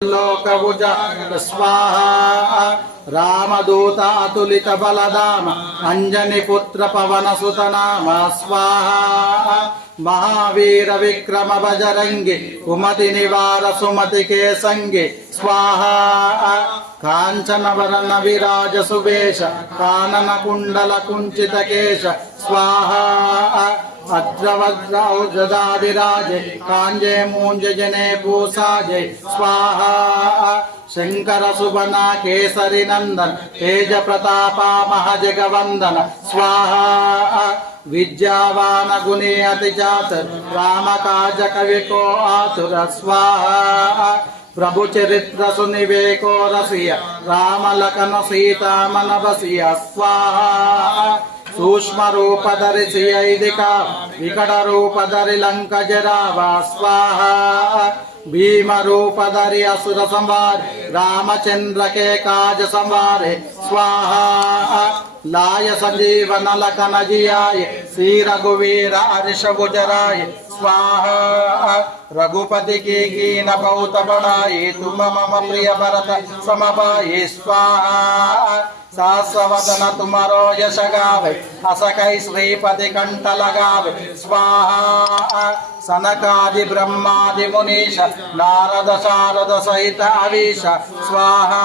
लोकभुज स्वाहा रामदूत अतुलित बलधाम अंजनी पुत्र पवन सुत नाम स्वाहा महावीर विक्रम बजरंगी कुमति निवार सुमति के संगे स्वाहा कांचन वरण विराज सुवेश कानन कुंडल कुंचित केश स्वाहा अद्रवज्र औषधाधिराजे कांजे मूंज जने पूषाजे स्वाहा शंकर सुबना केसरी नंदन तेज प्रतापा महजगवंदन स्वाहा विद्यावान गुणी अति चातुर राम काज कवि को आतुर स्वाहा प्रभु चरित्र सुनिवेको रसिया राम लखन सीता मन बसिया स्वाहा सूक्ष्म रूप धरि ऐदिका विकट रूप धरि लंक जरावा स्वाहा भीम रूप धरि असुर संवार रामचंद्र के काज संवारे स्वाहा लाय संजीवन लखन जियाय श्री रघुवीर हर्ष गुजराय स्वाहा रघुपति की कीन बहुत बढ़ाई तुम मम प्रिय भरत समभाई स्वाहा सासवदन तुमरो यश गावे असकै श्रीपति कंठ लगावे स्वाहा सनकादि ब्रह्मादि मुनीश नारद शारद सहित अवीश स्वाहा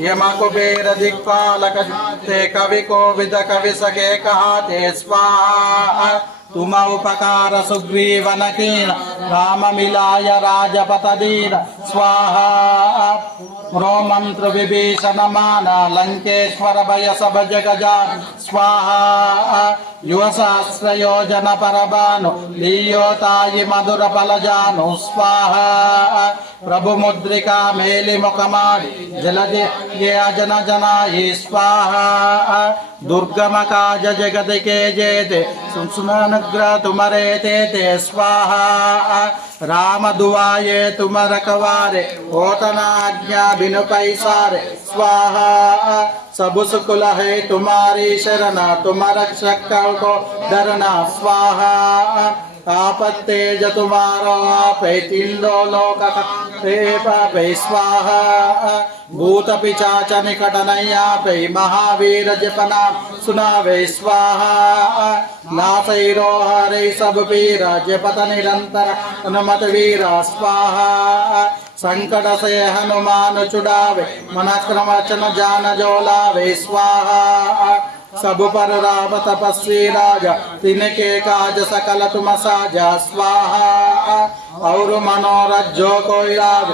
यम कुबेर दिक्पालक ते कवि कोविद कवि सके कहाते स्वाहा तुम उपकार सुग्रीवन कीन राम मिलाय राजपत दीन स्वाहा रो मंत्र विभीषण माना लंकेश्वर भय सब जग जान स्वाहा युव सहस्र योजन परबानु लीयोतायि मधुर फल जानु स्वाहा प्रभु मुद्रिका मेलि मुखमाडि जलधि जन जनायि स्वाहा दुर्गम काज जगत के जेते सुननुग्रह तुम्हारे ते स्वाहा राम दुआये तुम रखवारे होतना आज्ञा बिनु पैसारे स्वाहा सब सुकुल है तुम्हारी शरणा तुम रक्षक को डरना स्वाहा आपत्तेज तुम्हारो आपे तिल्लो लोक पे स्वाहा भूत पिचाच निकट नहीं आपे महावीर जपना सुनावे स्वाहा नासैरो हरे सब पीरा जपत निरंतर हनुमत वीरा स्वाहा संकट से हनुमान छुड़ावे मन क्रम वचन जान जो लावे स्वाहा सब पर राम तपस्वी राजा तिनके काज सकल तुम साजा स्वाहा और मनोरथ जो कोई लाभ